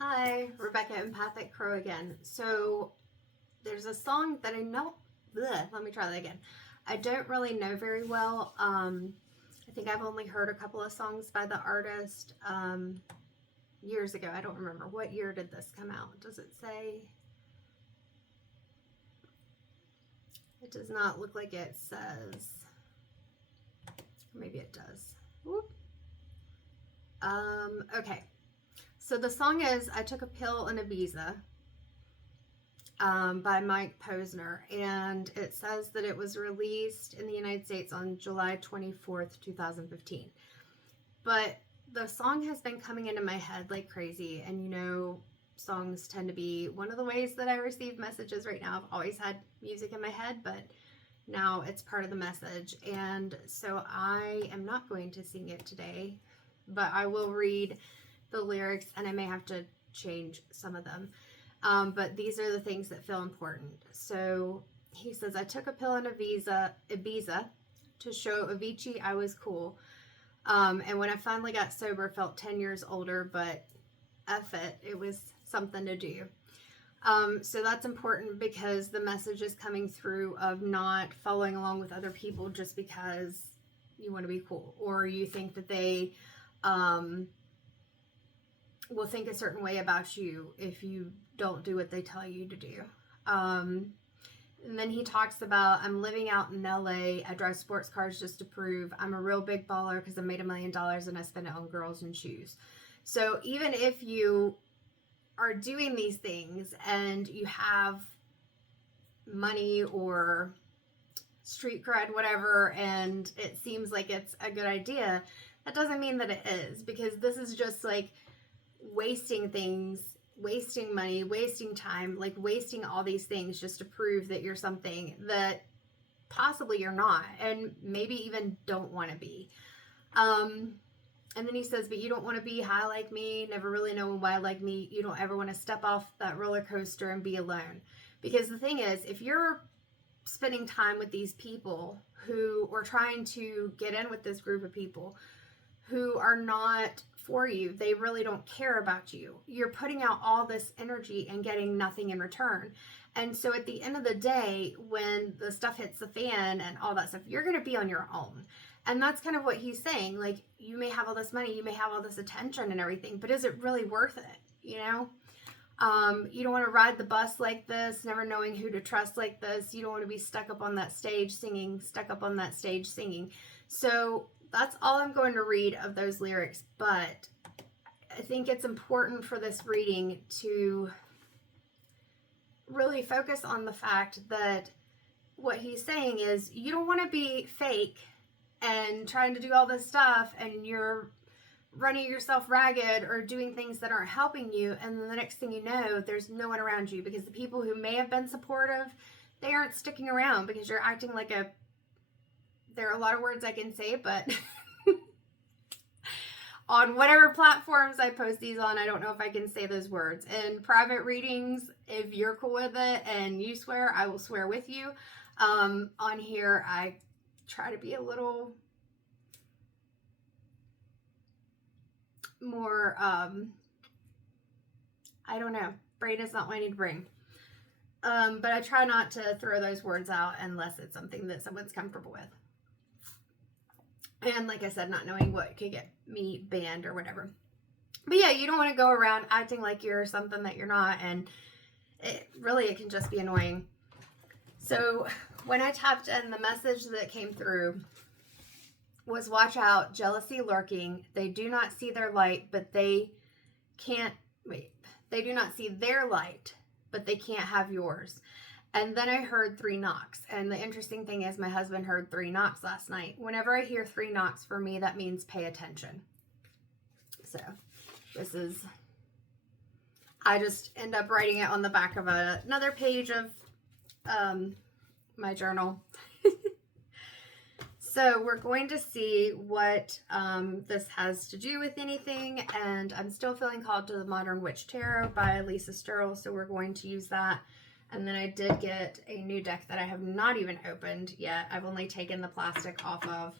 Hi, Rebecca Empathic Crow again. So there's a song that I know. Let me try that again. I don't really know very well. I think I've only heard a couple of songs by the artist years ago. I don't remember. What year did this come out? Does it say? It does not look like it says. Maybe it does. Whoop. Okay. So the song is I Took a Pill in Ibiza by Mike Posner. And it says that it was released in the United States on July 24th, 2015. But the song has been coming into my head like crazy. And you know, songs tend to be one of the ways that I receive messages right now. I've always had music in my head, but now it's part of the message. And so I am not going to sing it today, but I will read the lyrics, and I may have to change some of them. But these are the things that feel important. So he says, I took a pill in Ibiza to show Avicii I was cool. And when I finally got sober, felt 10 years older, but F it, it was something to do. So that's important because the message is coming through of not following along with other people just because you want to be cool, or you think that they will think a certain way about you if you don't do what they tell you to do. And then he talks about, I'm living out in LA. I drive sports cars just to prove I'm a real big baller because I made $1 million and I spend it on girls and shoes. So even if you are doing these things and you have money or street cred, whatever, and it seems like it's a good idea, that doesn't mean that it is, because this is just like wasting things, wasting money, wasting time, like wasting all these things just to prove that you're something that possibly you're not, and maybe even don't want to be. And then he says, but you don't want to be high like me, never really knowing why like me. You don't ever want to step off that roller coaster and be alone. Because the thing is, if you're spending time with these people who are trying to get in with this group of people who are not for you, they really don't care about you, you're putting out all this energy and getting nothing in return. And so at the end of the day, when the stuff hits the fan and all that stuff, you're going to be on your own. And that's kind of what he's saying. Like, you may have all this money, you may have all this attention and everything, but is it really worth it? You know? You don't want to ride the bus like this, never knowing who to trust like this. You don't want to be stuck up on that stage singing. So that's all I'm going to read of those lyrics. But I think it's important for this reading to really focus on the fact that what he's saying is you don't want to be fake and trying to do all this stuff and you're running yourself ragged or doing things that aren't helping you, and then the next thing you know, there's no one around you, because the people who may have been supportive, they aren't sticking around because you're acting like a, there are a lot of words I can say, but on whatever platforms I post these on, I don't know if I can say those words. In private readings, if you're cool with it and you swear, I will swear with you. On here, I try to be a little more, I don't know, brain is not what I need to bring. But I try not to throw those words out unless it's something that someone's comfortable with. And like I said, not knowing what could get me banned or whatever. But yeah, you don't want to go around acting like you're something that you're not, and it can just be annoying. So when I tapped in, the message that came through was, watch out, jealousy lurking. They do not see their light, but they can't, they do not see their light, but they can't have yours. And then I heard 3 knocks. And the interesting thing is, my husband heard 3 knocks last night. Whenever I hear 3 knocks, for me, that means pay attention. So this is, I just end up writing it on the back of another page of my journal. So we're going to see what this has to do with anything. And I'm still feeling called to the Modern Witch Tarot by Lisa Sturrell. So we're going to use that. And then I did get a new deck that I have not even opened yet. I've only taken the plastic off of.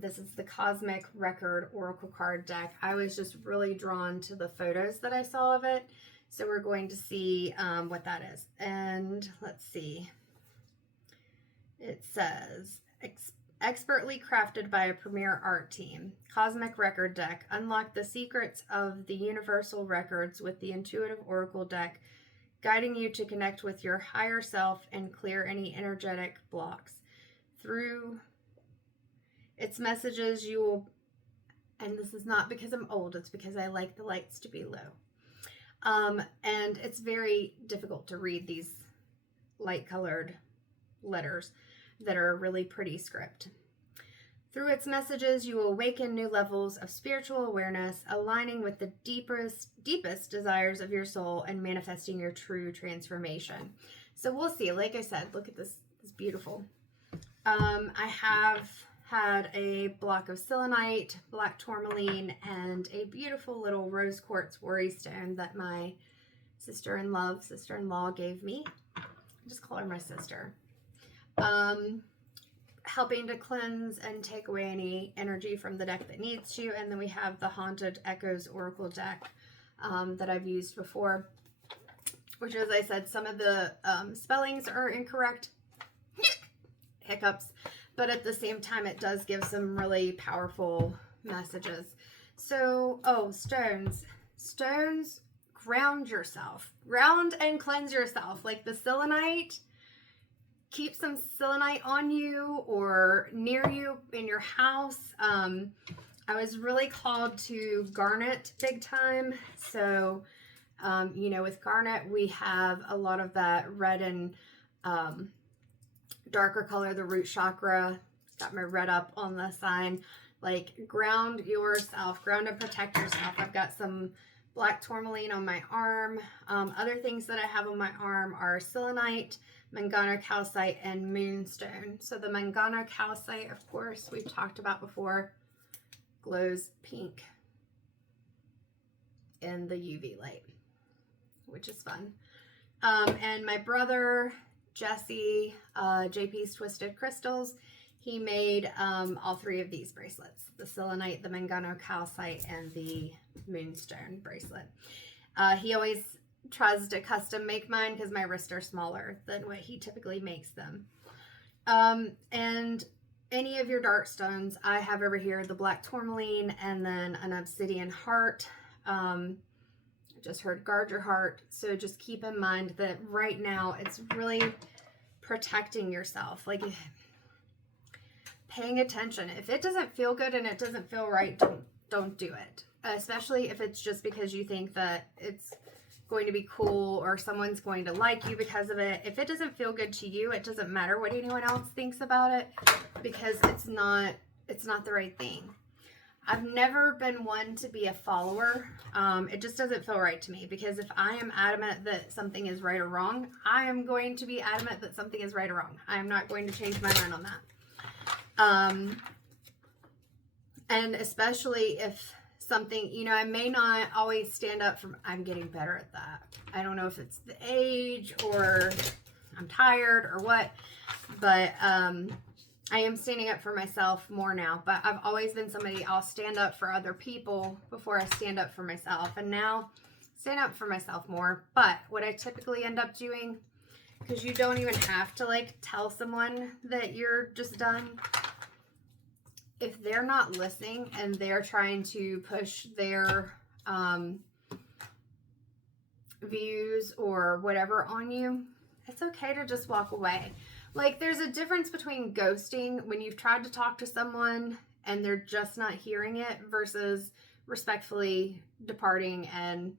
This is the Cosmic Record Oracle card deck. I was just really drawn to the photos that I saw of it. So we're going to see what that is. And let's see. It says, expertly crafted by a premier art team. Cosmic Record deck. Unlock the secrets of the universal records with the intuitive oracle deck, guiding you to connect with your higher self and clear any energetic blocks. Through its messages, you will, and this is not because I'm old, it's because I like the lights to be low. And it's very difficult to read these light-colored letters that are really pretty script. Through its messages, you will awaken new levels of spiritual awareness, aligning with the deepest desires of your soul and manifesting your true transformation. So we'll see. Like I said, look at this. It's beautiful. I have had a block of selenite, black tourmaline, and a beautiful little rose quartz worry stone that my sister-in-law gave me. I just call her my sister. Helping to cleanse and take away any energy from the deck that needs to. And then we have the Haunted Echoes Oracle deck that I've used before, which, as I said, some of the spellings are incorrect. Hiccups. But at the same time, it does give some really powerful messages. So, stones. Stones, ground yourself. Ground and cleanse yourself. Like the selenite, keep some selenite on you or near you in your house. I was really called to garnet big time. So, with garnet, we have a lot of that red and darker color, the root chakra. Got my red up on the sign. Like, ground yourself, ground and protect yourself. I've got some black tourmaline on my arm. Other things that I have on my arm are selenite, mangano calcite, and moonstone. So the mangano calcite, of course, we've talked about before, glows pink in the UV light, which is fun. And my brother, Jesse, JP's Twisted Crystals, he made all three of these bracelets, the selenite, the mangano calcite, and the moonstone bracelet. He always tries to custom make mine because my wrists are smaller than what he typically makes them. And any of your dark stones, I have over here the black tourmaline and then an obsidian heart. I just heard guard your heart. So just keep in mind that right now it's really protecting yourself. Like, paying attention. If it doesn't feel good and it doesn't feel right, don't do it. Especially if it's just because you think that it's going to be cool or someone's going to like you because of it. If it doesn't feel good to you, it doesn't matter what anyone else thinks about it, because it's not the right thing. I've never been one to be a follower. It just doesn't feel right to me, because if I am adamant that something is right or wrong, I am going to be adamant that something is right or wrong. I am not going to change my mind on that. And especially if something, I may not always stand up for, I'm getting better at that. I don't know if it's the age or I'm tired or what, but I am standing up for myself more now. But I've always been somebody, I'll stand up for other people before I stand up for myself. And now stand up for myself more. But what I typically end up doing, because you don't even have to tell someone that you're just done. If they're not listening and they're trying to push their views or whatever on you, it's okay to just walk away. There's a difference between ghosting when you've tried to talk to someone and they're just not hearing it, versus respectfully departing and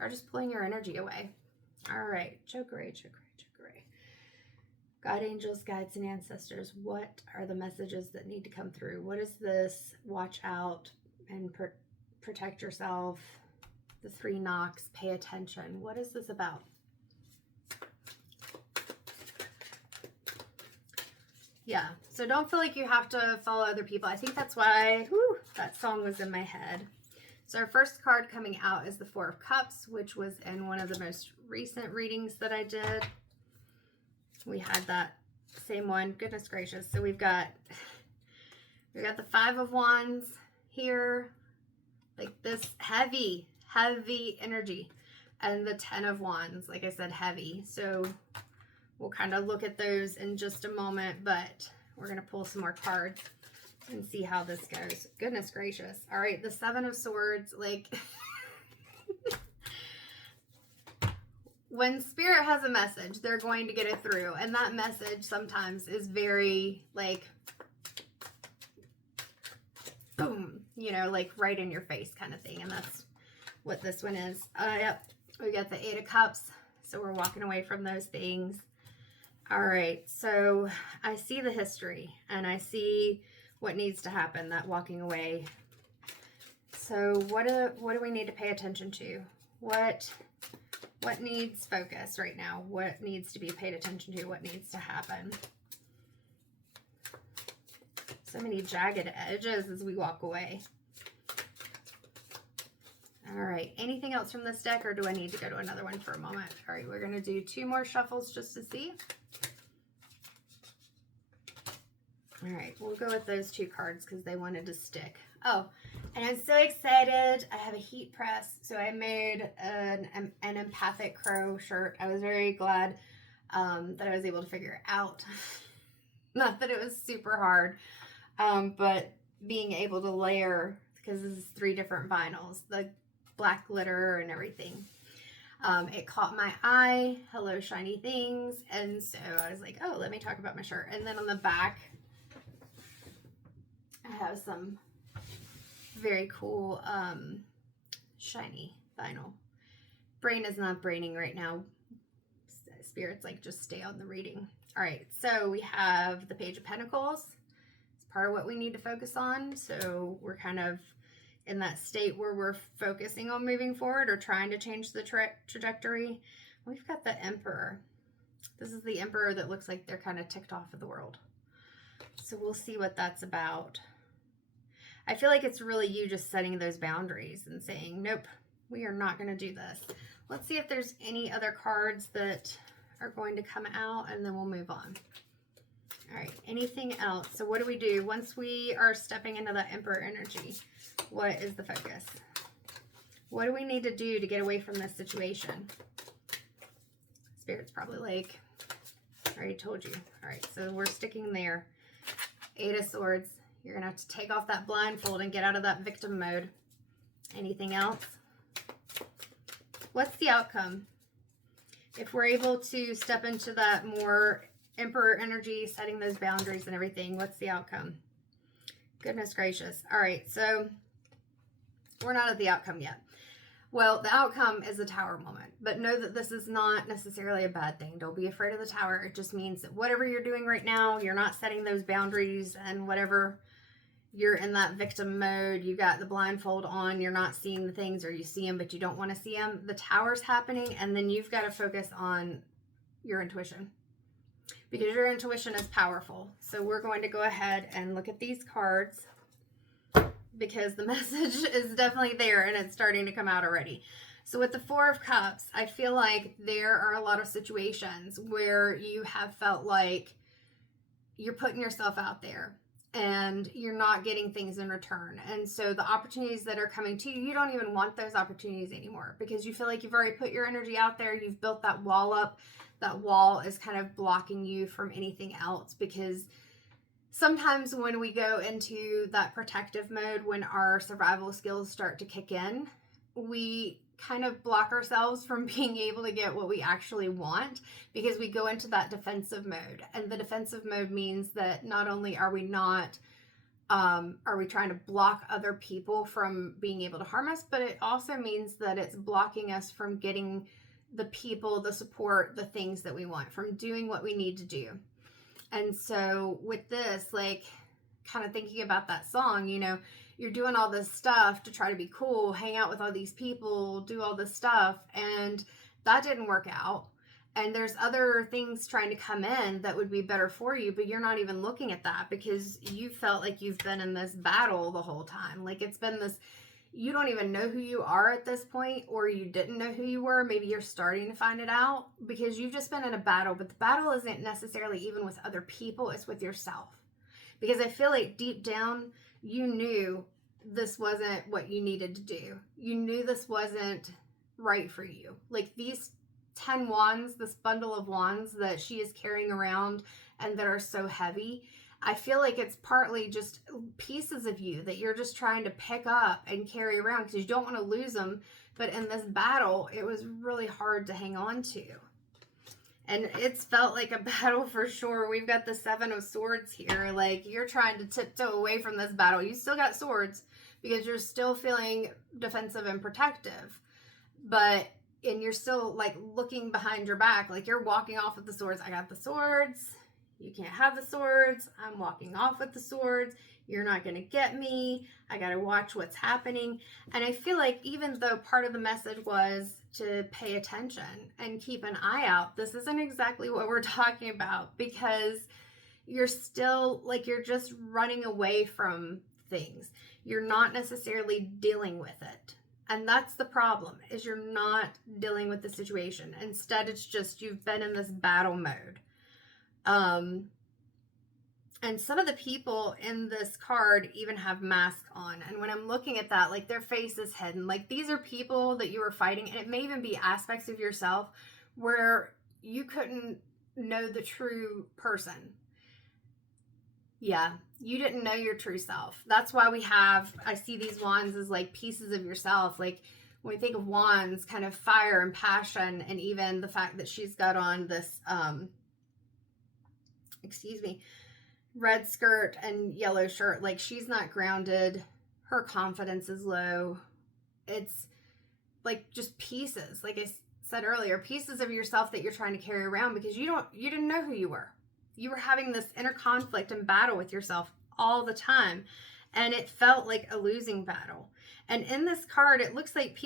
or just pulling your energy away. All right, Chokray. God, angels, guides, and ancestors, what are the messages that need to come through? What is this? Watch out and protect yourself. The 3 knocks, pay attention. What is this about? Yeah, so don't feel like you have to follow other people. I think that's why that song was in my head. So our first card coming out is the 4 of Cups, which was in one of the most recent readings that I did. We had that same one. Goodness gracious. So we've got We got the Five of Wands here, like this heavy energy. And the Ten of Wands, like I said, heavy. So we'll kind of look at those in just a moment, but we're going to pull some more cards and see how this goes. Goodness gracious. All right, the Seven of Swords, like when Spirit has a message, they're going to get it through. And that message sometimes is very like, boom, you know, like right in your face kind of thing. And that's what this one is. Yep. We got the Eight of Cups, so we're walking away from those things. All right, so I see the history, and I see what needs to happen, that walking away. So what do we need to pay attention to? What needs focus right now? What needs to be paid attention to? What needs to happen? So many jagged edges as we walk away. All right, anything else from this deck, or do I need to go to another one for a moment? All right, we're going to do 2 more shuffles just to see. All right, we'll go with those 2 cards because they wanted to stick. Oh, and I'm so excited. I have a heat press. So I made an empathic crow shirt. I was very glad that I was able to figure it out. Not that it was super hard, but being able to layer, because this is 3 different vinyls, the black glitter and everything. It caught my eye. Hello, shiny things. And so I was like, oh, let me talk about my shirt. And then on the back, I have some very cool shiny vinyl. Brain is not braining right now. Spirit's like, just stay on the reading. All right, so we have the Page of Pentacles. It's part of what we need to focus on. So we're kind of in that state where we're focusing on moving forward or trying to change the trajectory. We've got the Emperor. This is the Emperor that looks like they're kind of ticked off of the world. So we'll see what that's about. I feel like it's really you just setting those boundaries and saying, nope, we are not going to do this. Let's see if there's any other cards that are going to come out, and then we'll move on. All right, anything else? So what do we do once we are stepping into that Emperor energy? What is the focus? What do we need to do to get away from this situation? Spirit's probably like, I already told you. All right, so we're sticking there. Eight of Swords. You're going to have to take off that blindfold and get out of that victim mode. Anything else? What's the outcome? If we're able to step into that more Emperor energy, setting those boundaries and everything, what's the outcome? Goodness gracious. All right, so we're not at the outcome yet. Well, the outcome is the Tower moment, but know that this is not necessarily a bad thing. Don't be afraid of the Tower. It just means that whatever you're doing right now, you're not setting those boundaries, and whatever you're in that victim mode, you got the blindfold on, you're not seeing the things, or you see them but you don't want to see them. The Tower's happening, and then you've got to focus on your intuition, because your intuition is powerful. So we're going to go ahead and look at these cards, because the message is definitely there and it's starting to come out already. So with the Four of Cups, I feel like there are a lot of situations where you have felt like you're putting yourself out there and you're not getting things in return. And so the opportunities that are coming to you, you don't even want those opportunities anymore, because you feel like you've already put your energy out there. You've built that wall up. That wall is kind of blocking you from anything else, because sometimes when we go into that protective mode, when our survival skills start to kick in, we kind of block ourselves from being able to get what we actually want, because we go into that defensive mode. And the defensive mode means that not only are we not, are we trying to block other people from being able to harm us, but it also means that it's blocking us from getting the people, the support, the things that we want, from doing what we need to do. And so with this, like, kind of thinking about that song, you know, you're doing all this stuff to try to be cool, hang out with all these people, do all this stuff, and that didn't work out. And there's other things trying to come in that would be better for you, but you're not even looking at that, because you felt like you've been in this battle the whole time. Like, it's been this, you don't even know who you are at this point, or you didn't know who you were. Maybe you're starting to find it out, because you've just been in a battle, but the battle isn't necessarily even with other people, it's with yourself. because I feel like deep down you knew this wasn't what you needed to do. You knew this wasn't right for you. Like these 10 wands, this bundle of wands that she is carrying around and that are so heavy, I feel like it's partly just pieces of you that you're just trying to pick up and carry around because you don't want to lose them. But in this battle, it was really hard to hang on to. And it's felt like a battle for sure. We've got the 7 of Swords here. Like, you're trying to tiptoe away from this battle. You still got swords because you're still feeling defensive and protective. And you're still, like, looking behind your back. Like, you're walking off with the swords. I got the swords. You can't have the swords. I'm walking off with the swords. You're not going to get me. I got to watch what's happening. And I feel like even though part of the message was to pay attention and keep an eye out, this isn't exactly what we're talking about, because you're still, like, you're just running away from things. You're not necessarily dealing with it. And that's the problem, is you're not dealing with the situation. Instead, it's just you've been in this battle mode. And some of the people in this card even have masks on. And when I'm looking at that, like, their face is hidden. Like, these are people that you were fighting. And it may even be aspects of yourself where you couldn't know the true person. Yeah, you didn't know your true self. That's why I see these wands as like pieces of yourself. Like, when we think of wands, kind of fire and passion, and even the fact that she's got on this, red skirt and yellow shirt. Like, she's not grounded. Her confidence is low. It's like just pieces, like I said earlier, pieces of yourself that you're trying to carry around because you didn't know who you were. You were having this inner conflict and battle with yourself all the time. And it felt like a losing battle. And in this card, it looks like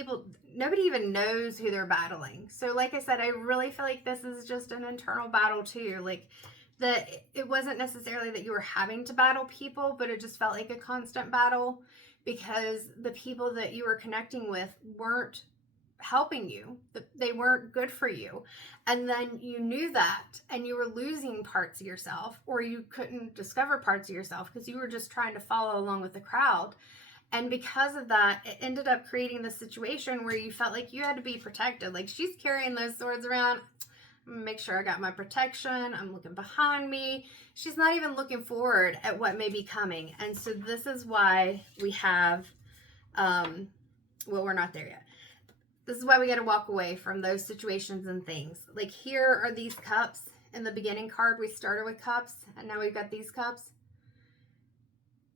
nobody even knows who they're battling. So like I said, I really feel like this is just an internal battle too. Like, that it wasn't necessarily that you were having to battle people, but it just felt like a constant battle because the people that you were connecting with weren't helping you. They weren't good for you. And then you knew that, and you were losing parts of yourself, or you couldn't discover parts of yourself because you were just trying to follow along with the crowd. And because of that, it ended up creating this situation where you felt like you had to be protected. Like, she's carrying those swords around. Make sure I got my protection. I'm looking behind me. She's not even looking forward at what may be coming. And so this is why we have, we're not there yet. This is why we got to walk away from those situations and things. Like, here are these cups. In the beginning card, we started with cups, and now we've got these cups.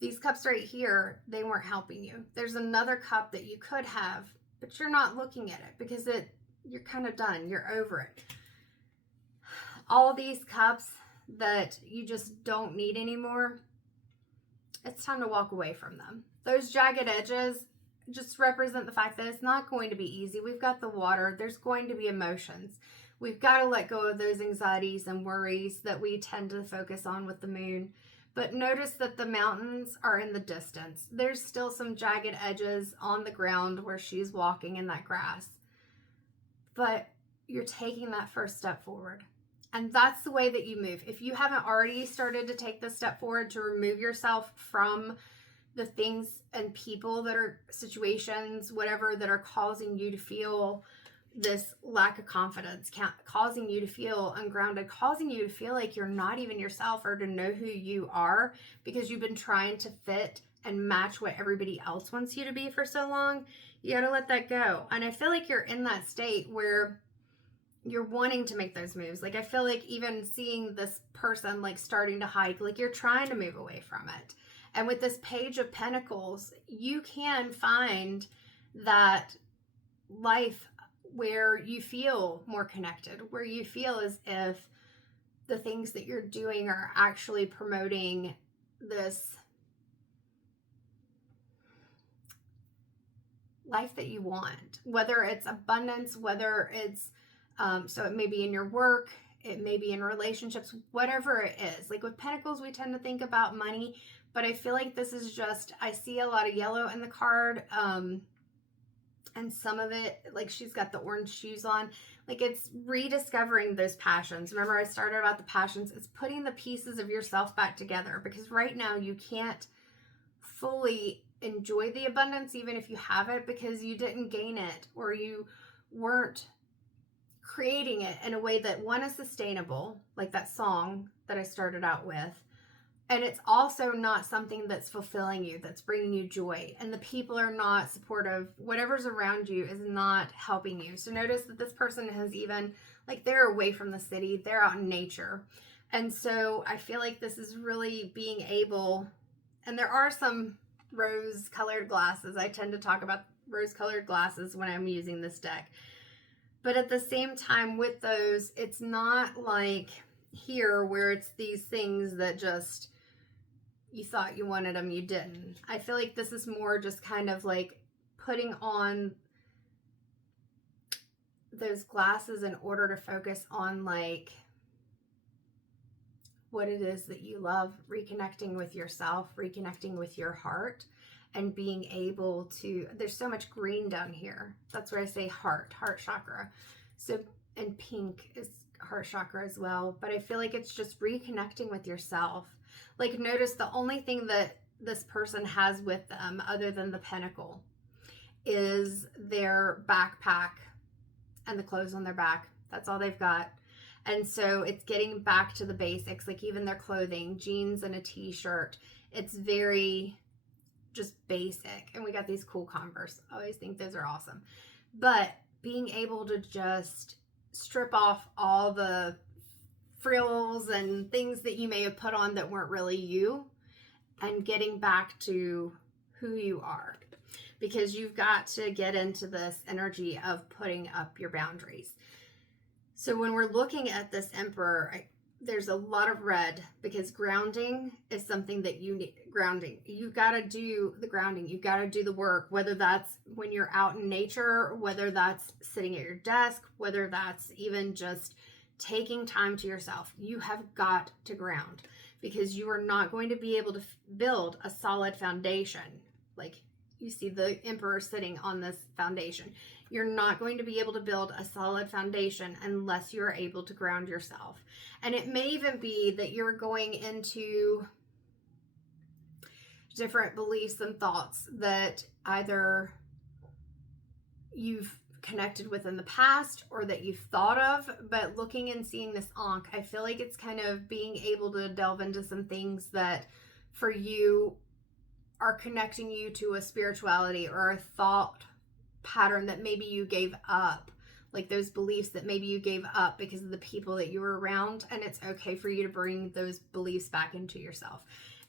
These cups right here, they weren't helping you. There's another cup that you could have, but you're not looking at it because you're kind of done. You're over it. All these cups that you just don't need anymore, it's time to walk away from them. Those jagged edges just represent the fact that it's not going to be easy. We've got the water. There's going to be emotions. We've got to let go of those anxieties and worries that we tend to focus on with the moon. But notice that the mountains are in the distance. There's still some jagged edges on the ground where she's walking in that grass. But you're taking that first step forward. And that's the way that you move. If you haven't already started to take this step forward to remove yourself from the things and people that are situations, whatever, that are causing you to feel this lack of confidence, causing you to feel ungrounded, causing you to feel like you're not even yourself or to know who you are because you've been trying to fit and match what everybody else wants you to be for so long, you got to let that go. And I feel like you're in that state where you're wanting to make those moves. Like, I feel like even seeing this person, like, starting to hike, like, you're trying to move away from it. And with this Page of Pentacles, you can find that life where you feel more connected, where you feel as if the things that you're doing are actually promoting this life that you want, whether it's abundance, whether it's so it may be in your work, it may be in relationships, whatever it is. Like, with Pentacles, we tend to think about money, but I feel like this is just, I see a lot of yellow in the card. And some of it, like she's got the orange shoes on, like it's rediscovering those passions. Remember I started about the passions. It's putting the pieces of yourself back together, because right now you can't fully enjoy the abundance even if you have it, because you didn't gain it, or you weren't creating it in a way that, one, is sustainable, like that song that I started out with, and it's also not something that's fulfilling you, that's bringing you joy, and the people are not supportive. Whatever's around you is not helping you. So notice that this person has even, like, they're away from the city, they're out in nature. And so I feel like this is really being able, and there are some rose colored glasses. I tend to talk about rose colored glasses when I'm using this deck. But at the same time with those, it's not like here where it's these things that just, you thought you wanted them, you didn't. I feel like this is more just kind of like putting on those glasses in order to focus on like what it is that you love, reconnecting with yourself, reconnecting with your heart, and being able to, there's so much green down here. That's where I say heart chakra. So, and pink is heart chakra as well. But I feel like it's just reconnecting with yourself. Like, notice the only thing that this person has with them other than the pentacle is their backpack and the clothes on their back. That's all they've got. And so it's getting back to the basics, like even their clothing, jeans and a t-shirt. It's very just basic. And we got these cool Converse. I always think those are awesome. But being able to just strip off all the frills and things that you may have put on that weren't really you, and getting back to who you are. Because you've got to get into this energy of putting up your boundaries. So when we're looking at this Emperor, there's a lot of red, because grounding is something that you need. Grounding. You've got to do the grounding. You've got to do the work, whether that's when you're out in nature, whether that's sitting at your desk, whether that's even just taking time to yourself. You have got to ground, because you are not going to be able to build a solid foundation. Like you see the Emperor sitting on this foundation. You're not going to be able to build a solid foundation unless you're able to ground yourself. And it may even be that you're going into different beliefs and thoughts that either you've connected with in the past or that you've thought of. But looking and seeing this Ankh, I feel like it's kind of being able to delve into some things that for you are connecting you to a spirituality or a thought pattern that maybe you gave up, like those beliefs that maybe you gave up because of the people that you were around, and it's okay for you to bring those beliefs back into yourself.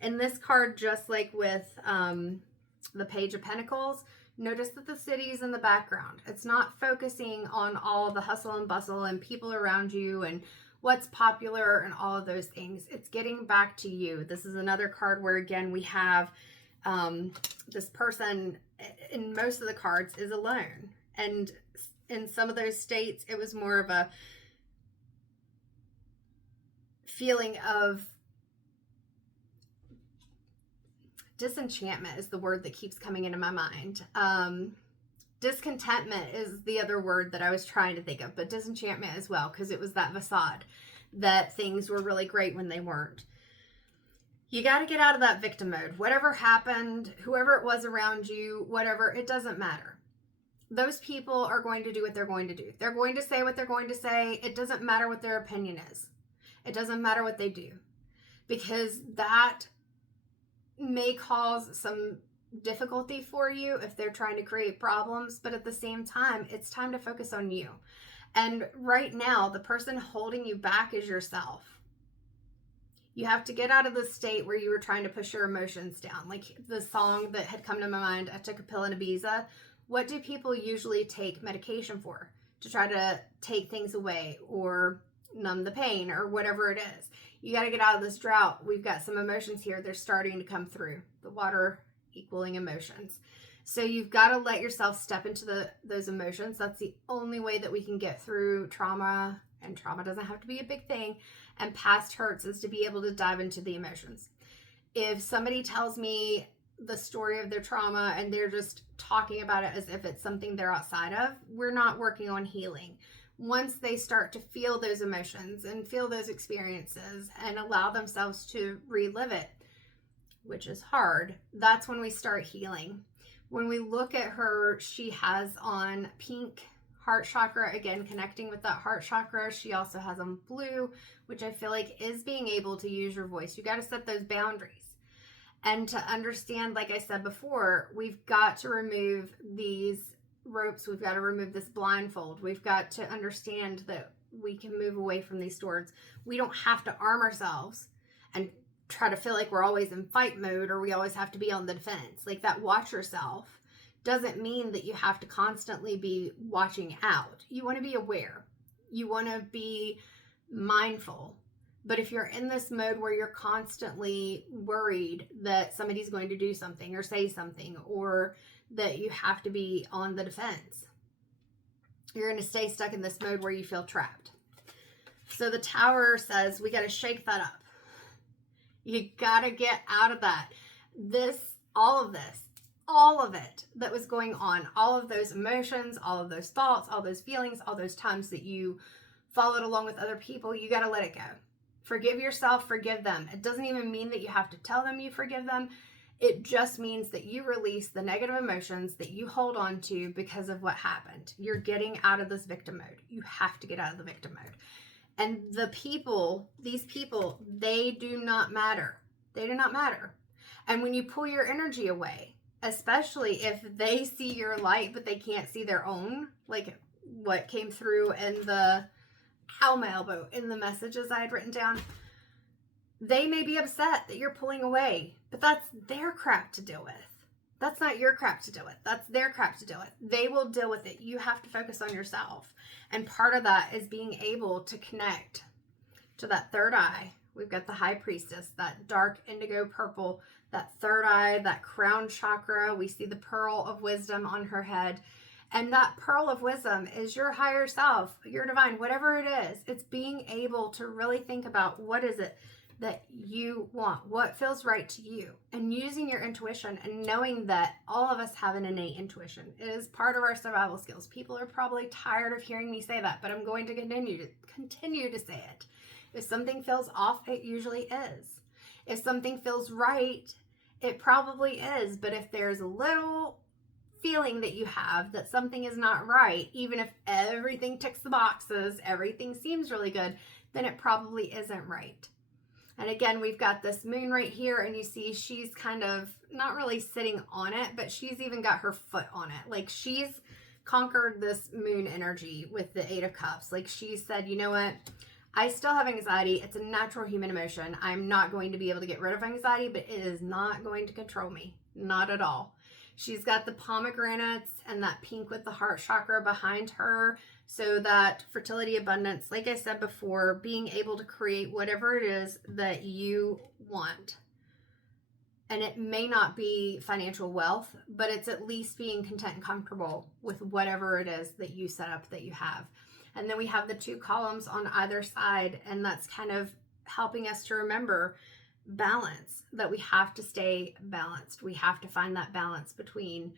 And this card, just like with the Page of Pentacles, notice that the city is in the background. It's not focusing on all the hustle and bustle and people around you and what's popular and all of those things. It's getting back to you. This is another card where, again, we have this person in most of the cards is alone, and in some of those states it was more of a feeling of disenchantment is the word that keeps coming into my mind. Discontentment is the other word that I was trying to think of, but disenchantment as well, because it was that facade that things were really great when they weren't. You got to get out of that victim mode. Whatever happened, whoever it was around you, whatever, it doesn't matter. Those people are going to do what they're going to do. They're going to say what they're going to say. It doesn't matter what their opinion is. It doesn't matter what they do, because that may cause some difficulty for you if they're trying to create problems. But at the same time, it's time to focus on you. And right now, the person holding you back is yourself. You have to get out of the state where you were trying to push your emotions down. Like the song that had come to my mind, I took a pill in Ibiza. What do people usually take medication for? To try to take things away or numb the pain or whatever it is. You got to get out of this drought. We've got some emotions here. They're starting to come through. The water equaling emotions. So you've got to let yourself step into those emotions. That's the only way that we can get through trauma. And trauma doesn't have to be a big thing. And past hurts is to be able to dive into the emotions. If somebody tells me the story of their trauma and they're just talking about it as if it's something they're outside of, we're not working on healing. Once they start to feel those emotions and feel those experiences and allow themselves to relive it, which is hard, that's when we start healing. When we look at her, she has on pink heart chakra, again, connecting with that heart chakra. She also has on blue, which I feel like is being able to use your voice. You got to set those boundaries. And to understand, like I said before, we've got to remove these ropes. We've got to remove this blindfold. We've got to understand that we can move away from these swords. We don't have to arm ourselves and try to feel like we're always in fight mode or we always have to be on the defense. Like that watch yourself doesn't mean that you have to constantly be watching out. You want to be aware. You want to be mindful. But if you're in this mode where you're constantly worried that somebody's going to do something or say something, or that you have to be on the defense, you're going to stay stuck in this mode where you feel trapped. So the Tower says we got to shake that up. You got to get out of that. All of it that was going on, all of those emotions, all of those thoughts, all those feelings, all those times that you followed along with other people, you got to let it go. Forgive yourself, forgive them. It doesn't even mean that you have to tell them you forgive them. It just means that you release the negative emotions that you hold on to because of what happened. You're getting out of this victim mode. You have to get out of the victim mode. And these people, they do not matter. They do not matter. And when you pull your energy away, especially if they see your light, but they can't see their own, like what came through in the cow mail in the messages I had written down, they may be upset that you're pulling away, but that's their crap to deal with. That's not your crap to deal with. That's their crap to deal with. They will deal with it. You have to focus on yourself. And part of that is being able to connect to that third eye. We've got the High Priestess, that dark indigo purple, that third eye, that crown chakra. We see the pearl of wisdom on her head. And that pearl of wisdom is your higher self, your divine, whatever it is. It's being able to really think about what is it that you want, what feels right to you, and using your intuition and knowing that all of us have an innate intuition. It is part of our survival skills. People are probably tired of hearing me say that, but I'm going to continue to say it. If something feels off, it usually is. If something feels right, it probably is. But if there's a little feeling that you have that something is not right, even if everything ticks the boxes, everything seems really good, then it probably isn't right. And again, we've got this moon right here, and you see she's kind of not really sitting on it, but she's even got her foot on it. Like she's conquered this moon energy with the Eight of Cups. Like she said, you know what? I still have anxiety. It's a natural human emotion. I'm not going to be able to get rid of anxiety, but it is not going to control me. Not at all. She's got the pomegranates and that pink with the heart chakra behind her. So that fertility, abundance, like I said before, being able to create whatever it is that you want. And it may not be financial wealth, but it's at least being content and comfortable with whatever it is that you set up, that you have. And then we have the two columns on either side, and that's kind of helping us to remember balance, that we have to stay balanced. We have to find that balance between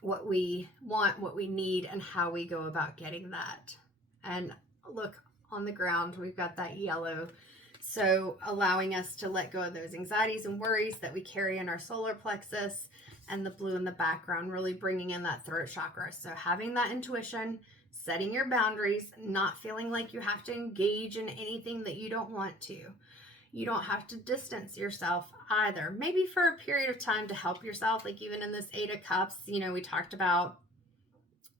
what we want, what we need, and how we go about getting that. And look, on the ground, we've got that yellow. So allowing us to let go of those anxieties and worries that we carry in our solar plexus, and the blue in the background, really bringing in that throat chakra. So having that intuition, setting your boundaries, not feeling like you have to engage in anything that you don't want to. You don't have to distance yourself either. Maybe for a period of time to help yourself. Like even in this Eight of Cups, you know, we talked about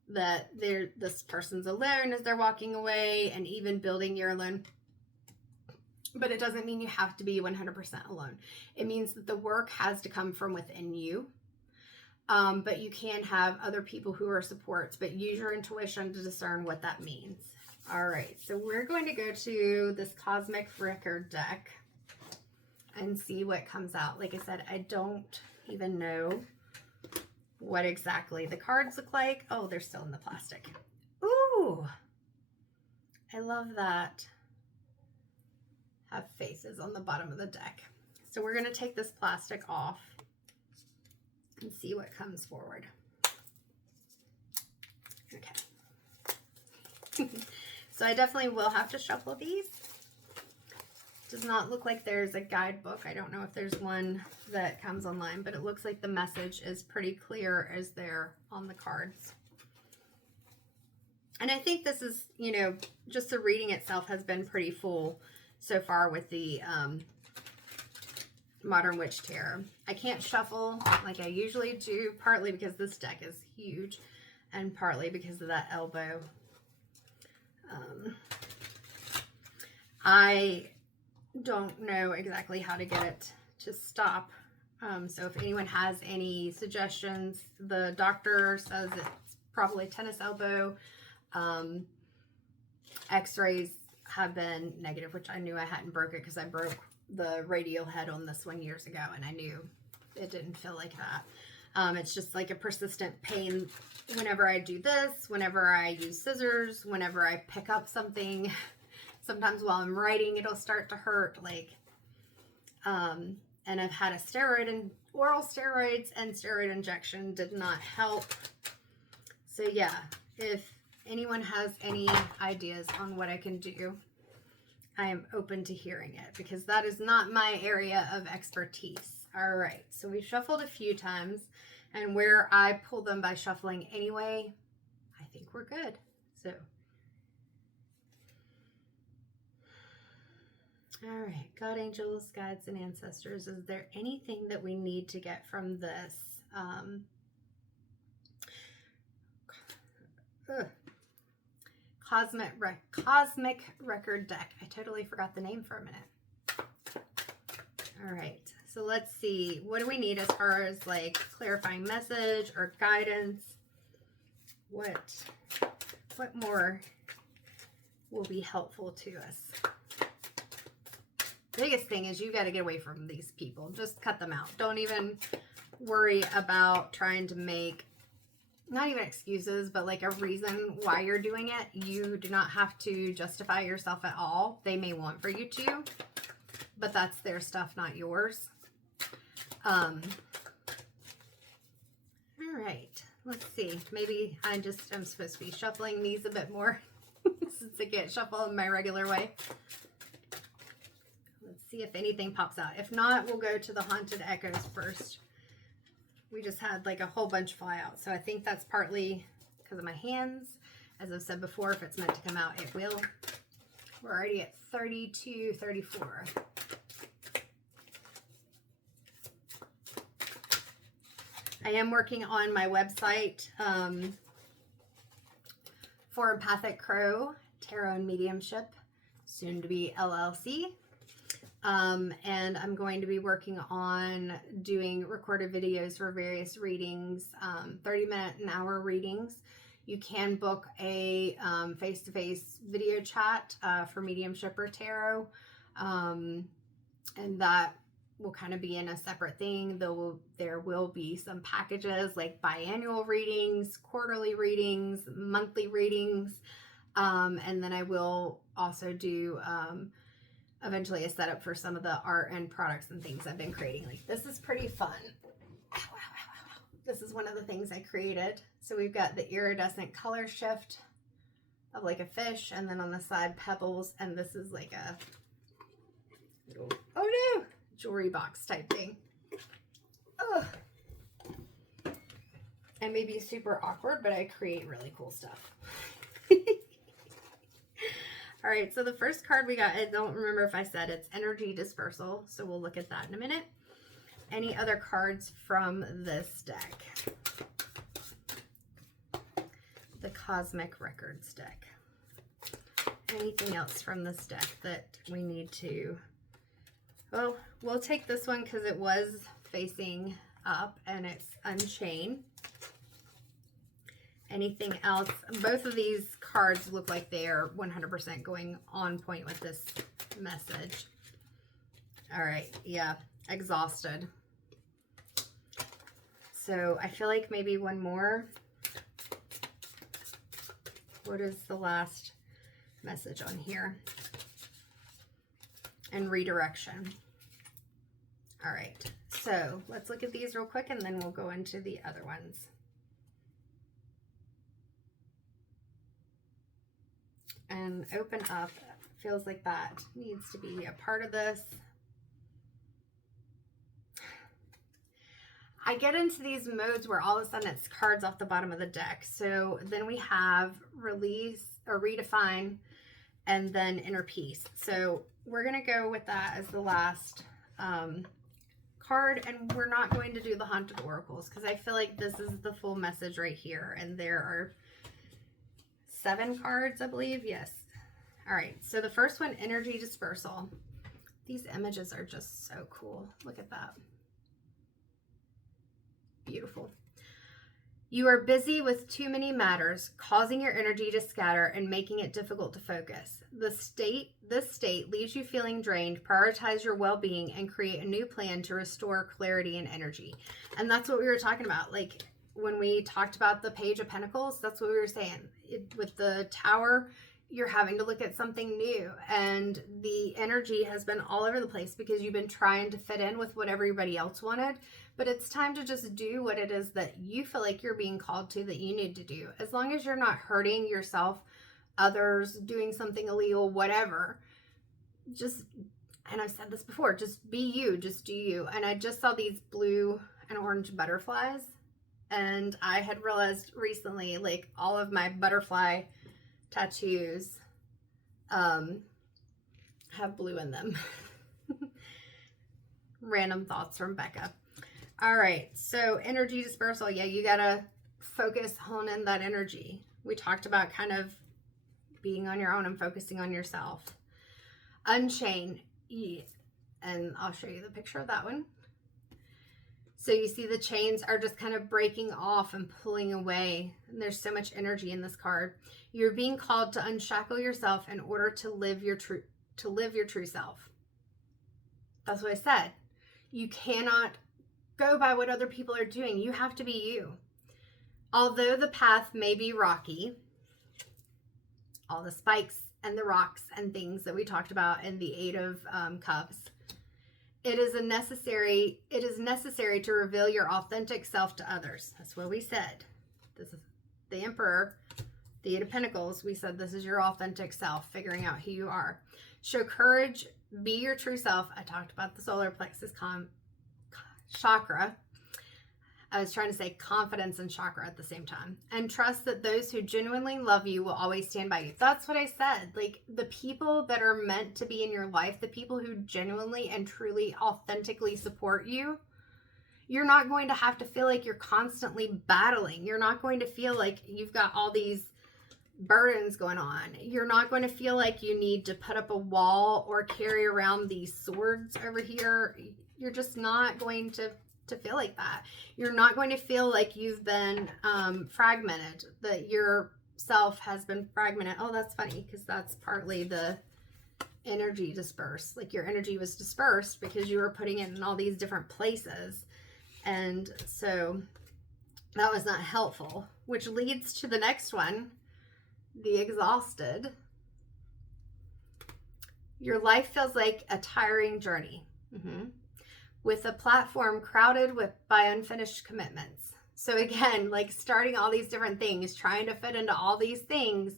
that this person's alone as they're walking away, and even building your alone. But it doesn't mean you have to be 100% alone. It means that the work has to come from within you. But you can have other people who are supports, but use your intuition to discern what that means. All right, so we're going to go to this Cosmic Record deck and see what comes out. Like I said, I don't even know what exactly the cards look like. Oh, they're still in the plastic. Ooh, I love that. Have faces on the bottom of the deck. So we're going to take this plastic off. and see what comes forward. Okay. So I definitely will have to shuffle these. Does not look like there's a guidebook. I don't know if there's one that comes online, but it looks like the message is pretty clear as there on the cards. And I think this is, you know, just the reading itself has been pretty full so far with the Modern Witch Tarot. I can't shuffle like I usually do, partly because this deck is huge and partly because of that elbow. I don't know exactly how to get it to stop. So if anyone has any suggestions, the doctor says it's probably tennis elbow. X-rays have been negative, which I knew I hadn't broke it because I broke the radial head on this one years ago, and I knew it didn't feel like that. It's just like a persistent pain whenever I do this, whenever I use scissors, whenever I pick up something. Sometimes while I'm writing, it'll start to hurt. Like, and I've had a steroid and oral steroids and steroid injection did not help. So yeah, if anyone has any ideas on what I can do, I am open to hearing it because that is not my area of expertise. All right, so we shuffled a few times, and where I pull them by shuffling anyway, I think we're good. So, all right, God, angels, guides, and ancestors, is there anything that we need to get from this? Cosmic Record deck. I totally forgot the name for a minute. All right, so let's see. What do we need as far as like clarifying message or guidance? What more will be helpful to us? Biggest thing is you got to get away from these people. Just cut them out. Don't even worry about trying to make, not even excuses, but like a reason why you're doing it. You do not have to justify yourself at all. They may want for you to, but that's their stuff, not yours. All right, let's see. Maybe I'm supposed to be shuffling these a bit more since I can't shuffle in my regular way. Let's see if anything pops out. If not, we'll go to the Haunted Echoes first. We just had like a whole bunch fly out. So I think that's partly because of my hands. As I've said before, if it's meant to come out, it will. We're already at 32, 34. I am working on my website for Empathic Crow, Tarot and Mediumship, soon to be LLC. And I'm going to be working on doing recorded videos for various readings, 30-minute and hour readings. You can book a face-to-face video chat for mediumship or tarot, and that will kind of be in a separate thing. There will be some packages like biannual readings, quarterly readings, monthly readings, and then I will also do eventually a setup for some of the art and products and things I've been creating. Like, this is pretty fun. Ow, ow, ow, ow. This is one of the things I created. So we've got the iridescent color shift of like a fish, and then on the side pebbles, and this is like a little, oh no, jewelry box type thing. Ugh. And maybe super awkward, but I create really cool stuff. All right, so the first card we got, I don't remember if I said it's energy dispersal, so we'll look at that in a minute. Any other cards from this deck? The Cosmic Records deck. Anything else from this deck that we need to... Well, we'll take this one because it was facing up and it's Unchained. Anything else? Both of these cards look like they are 100% going on point with this message. All right, yeah, exhausted. So I feel like maybe one more. What is the last message on here? And redirection. All right, So let's look at these real quick and then we'll go into the other ones. And open up. Feels like that needs to be a part of this. I get into these modes where all of a sudden it's cards off the bottom of the deck. So then we have release or redefine and then inner peace. So we're going to go with that as the last card, and we're not going to do the Haunted Oracles because I feel like this is the full message right here, and there are 7 cards, I believe. Yes. All right. So the first one, energy dispersal. These images are just so cool. Look at that. Beautiful. You are busy with too many matters, causing your energy to scatter and making it difficult to focus. This state leaves you feeling drained. Prioritize your well-being and create a new plan to restore clarity and energy. And that's what we were talking about. Like when we talked about the Page of Pentacles, that's what we were saying. With the Tower, you're having to look at something new, and the energy has been all over the place because you've been trying to fit in with what everybody else wanted. But it's time to just do what it is that you feel like you're being called to, that you need to do. As long as you're not hurting yourself, others, doing something illegal, whatever. Just, and I've said this before, just be you, just do you. And I just saw these blue and orange butterflies. And I had realized recently, like all of my butterfly tattoos have blue in them. Random thoughts from Becca. All right, so energy dispersal. Yeah, you gotta focus, hone in that energy. We talked about kind of being on your own and focusing on yourself. Unchain, and I'll show you the picture of that one. So you see the chains are just kind of breaking off and pulling away. And there's so much energy in this card. You're being called to unshackle yourself in order to live your true self. That's what I said. You cannot go by what other people are doing. You have to be you. Although the path may be rocky, all the spikes and the rocks and things that we talked about in the Eight of Cups, it is necessary to reveal your authentic self to others. That's what we said. This is the Emperor, the Eight of Pentacles. We said this is your authentic self, figuring out who you are. Show courage, be your true self. I talked about the solar plexus chakra. I was trying to say confidence and chakra at the same time. And trust that those who genuinely love you will always stand by you. That's what I said. Like the people that are meant to be in your life, the people who genuinely and truly authentically support you, you're not going to have to feel like you're constantly battling. You're not going to feel like you've got all these burdens going on. You're not going to feel like you need to put up a wall or carry around these swords over here. You're just not going to feel like that. You're not going to feel like you've been fragmented, that your self has been fragmented. Oh, that's funny because that's partly the energy dispersed. Like your energy was dispersed because you were putting it in all these different places. And so that was not helpful, which leads to the next one, the exhausted. Your life feels like a tiring journey. With a platform crowded by unfinished commitments. So again, like starting all these different things, trying to fit into all these things,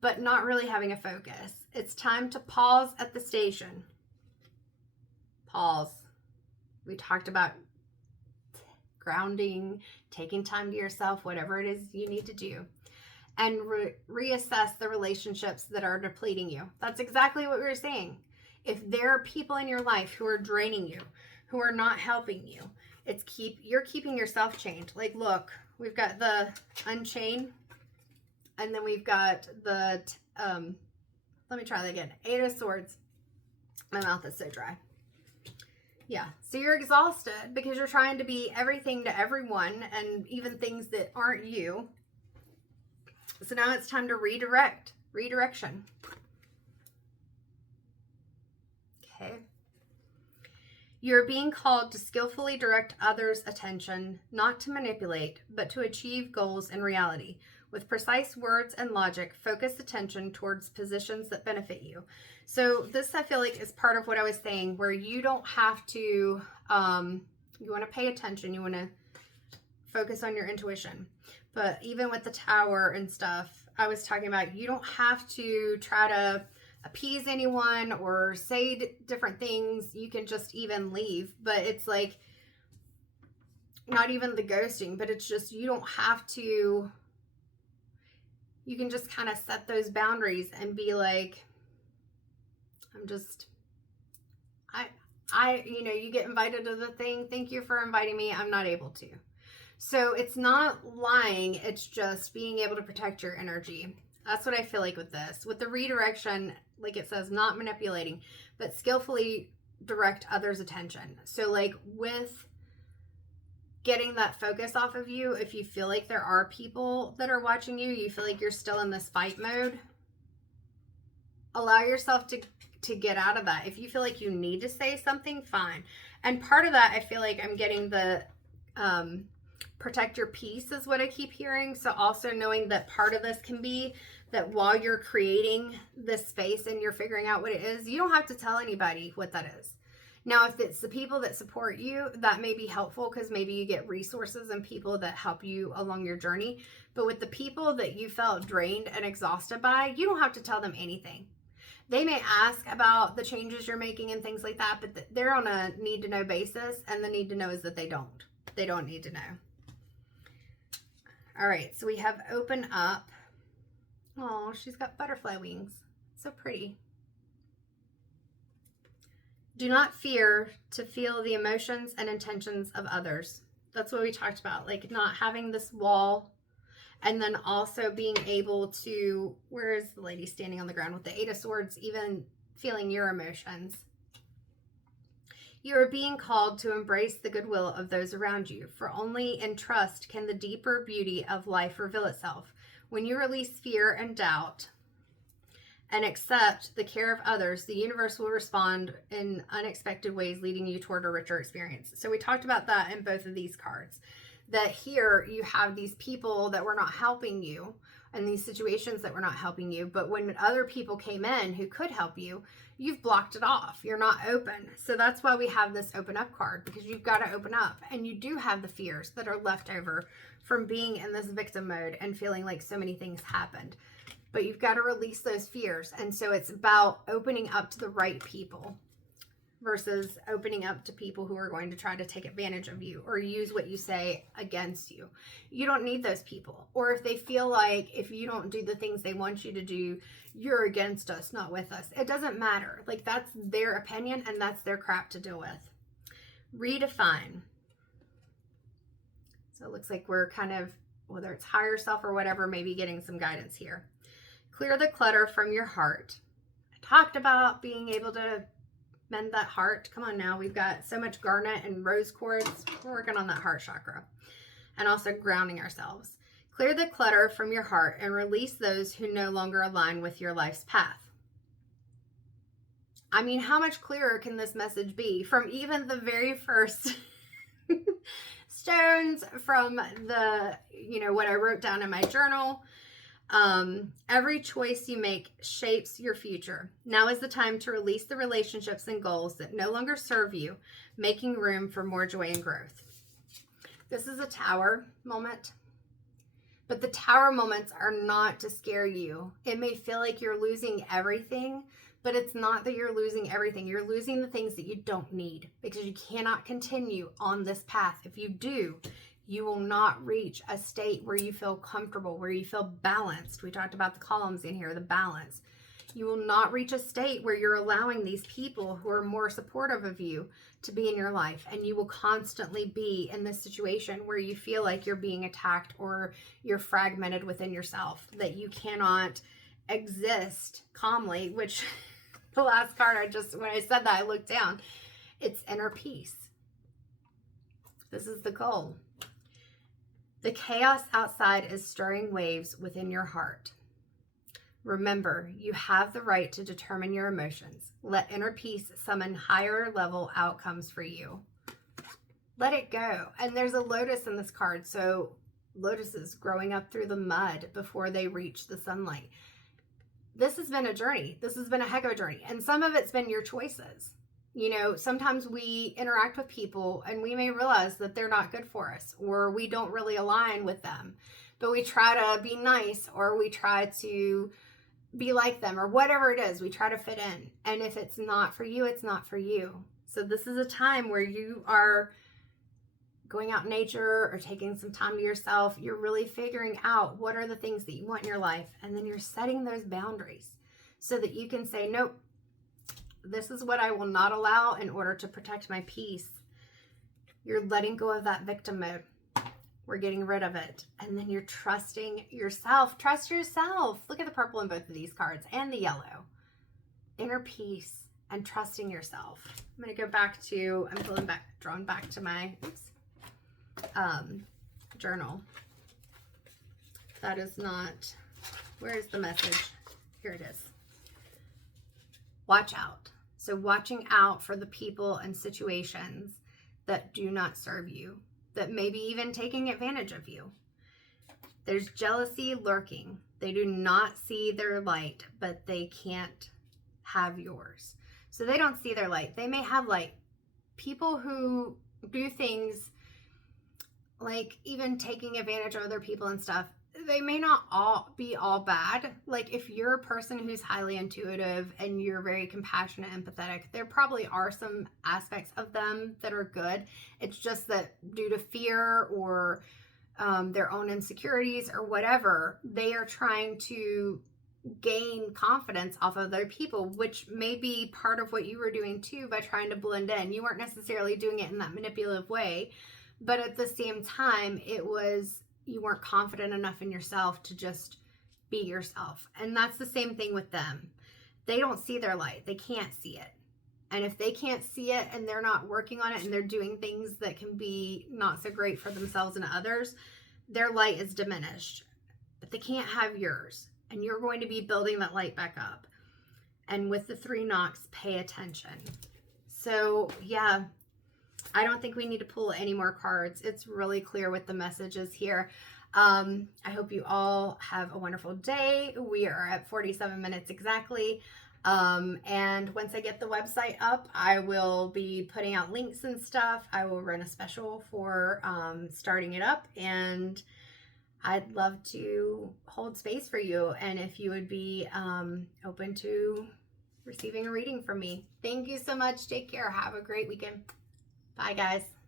but not really having a focus. It's time to pause at the station. Pause. We talked about grounding, taking time to yourself, whatever it is you need to do. And reassess the relationships that are depleting you. That's exactly what we were saying. If there are people in your life who are draining you, who are not helping you, you're keeping yourself chained. Like, look, we've got the unchain, and then we've got the, let me try that again. Eight of Swords. My mouth is so dry. Yeah, so you're exhausted because you're trying to be everything to everyone and even things that aren't you. So now it's time to redirection. Okay. You're being called to skillfully direct others' attention, not to manipulate, but to achieve goals in reality. With precise words and logic, focus attention towards positions that benefit you. So this, I feel like, is part of what I was saying, where you don't have to You want to pay attention. You want to focus on your intuition. But even with the Tower and stuff, I was talking about, you don't have to try to appease anyone or say different things. You can just even leave. But it's like, not even the ghosting, but it's just, you don't have to, you can just kind of set those boundaries and be like, you know, you get invited to the thing. Thank you for inviting me. I'm not able to. So it's not lying. It's just being able to protect your energy. That's what I feel like with this. With the redirection, like it says, not manipulating, but skillfully direct others' attention. So like with getting that focus off of you, if you feel like there are people that are watching you, you feel like you're still in this fight mode, allow yourself to get out of that. If you feel like you need to say something, fine. And part of that, I feel like I'm getting the protect your peace is what I keep hearing. So also knowing that part of this can be that while you're creating this space and you're figuring out what it is, you don't have to tell anybody what that is. Now, if it's the people that support you, that may be helpful because maybe you get resources and people that help you along your journey. But with the people that you felt drained and exhausted by, you don't have to tell them anything. They may ask about the changes you're making and things like that, but they're on a need to know basis, and the need to know is that they don't need to know. All right, so we have open up. Oh, she's got butterfly wings. So pretty. Do not fear to feel the emotions and intentions of others. That's what we talked about, like not having this wall, and then also being able to, where is the lady standing on the ground with the Eight of Swords, even feeling your emotions. You are being called to embrace the goodwill of those around you, for only in trust can the deeper beauty of life reveal itself. When you release fear and doubt and accept the care of others, the universe will respond in unexpected ways, leading you toward a richer experience. So we talked about that in both of these cards, that here you have these people that were not helping you and these situations that were not helping you. But when other people came in who could help you, you've blocked it off. You're not open. So that's why we have this open up card, because you've got to open up, and you do have the fears that are left over from being in this victim mode and feeling like so many things happened. But you've got to release those fears. And so it's about opening up to the right people versus opening up to people who are going to try to take advantage of you or use what you say against you. You don't need those people. Or if they feel like if you don't do the things they want you to do, you're against us, not with us. It doesn't matter. Like, that's their opinion and that's their crap to deal with. Redefine. So it looks like we're kind of, whether it's higher self or whatever, maybe getting some guidance here. Clear the clutter from your heart. I talked about being able to mend that heart. Come on now. We've got so much garnet and rose quartz. We're working on that heart chakra. And also grounding ourselves. Clear the clutter from your heart and release those who no longer align with your life's path. I mean, how much clearer can this message be from even the very first stones, from the, what I wrote down in my journal. Every choice you make shapes your future. Now is the time to release the relationships and goals that no longer serve you, making room for more joy and growth. This is a tower moment, but the tower moments are not to scare you. It may feel like you're losing everything, but it's not that you're losing everything. You're losing the things that you don't need, because you cannot continue on this path. If you do, you will not reach a state where you feel comfortable, where you feel balanced. We talked about the columns in here, the balance. You will not reach a state where you're allowing these people who are more supportive of you to be in your life. And you will constantly be in this situation where you feel like you're being attacked or you're fragmented within yourself, that you cannot exist calmly, which the last card when I said that, I looked down. It's inner peace. This is the goal. The chaos outside is stirring waves within your heart. Remember, you have the right to determine your emotions. Let inner peace summon higher level outcomes for you. Let it go. And there's a lotus in this card. So lotuses growing up through the mud before they reach the sunlight. This has been a journey. This has been a heck of a journey. And some of it's been your choices. You know, sometimes we interact with people and we may realize that they're not good for us, or we don't really align with them, but we try to be nice, or we try to be like them, or whatever it is. We try to fit in. And if it's not for you, it's not for you. So this is a time where you are going out in nature or taking some time to yourself. You're really figuring out what are the things that you want in your life. And then you're setting those boundaries so that you can say, nope, this is what I will not allow in order to protect my peace. You're letting go of that victim mode. We're getting rid of it. And then you're trusting yourself. Trust yourself. Look at the purple in both of these cards and the yellow. Inner peace and trusting yourself. I'm going to go back to, I'm drawn back to my journal. That is not, where is the message? Here it is. Watch out. So watching out for the people and situations that do not serve you, that may be even taking advantage of you. There's jealousy lurking. They do not see their light, but they can't have yours. So they don't see their light. They may have light. People who do things like even taking advantage of other people and stuff, they may not all be all bad. Like if you're a person who's highly intuitive and you're very compassionate, empathetic, there probably are some aspects of them that are good. It's just that due to fear or their own insecurities or whatever, they are trying to gain confidence off of other people, which may be part of what you were doing too by trying to blend in. You weren't necessarily doing it in that manipulative way, but at the same time, it was, you weren't confident enough in yourself to just be yourself. And that's the same thing with them. They don't see their light. They can't see it. And if they can't see it and they're not working on it and they're doing things that can be not so great for themselves and others, their light is diminished. But they can't have yours. And you're going to be building that light back up. And with the 3 knocks, pay attention. So yeah, I don't think we need to pull any more cards. It's really clear with the messages here. I hope you all have a wonderful day. We are at 47 minutes exactly. And once I get the website up, I will be putting out links and stuff. I will run a special for starting it up, and I'd love to hold space for you. And if you would be open to receiving a reading from me. Thank you so much. Take care. Have a great weekend. Bye, guys.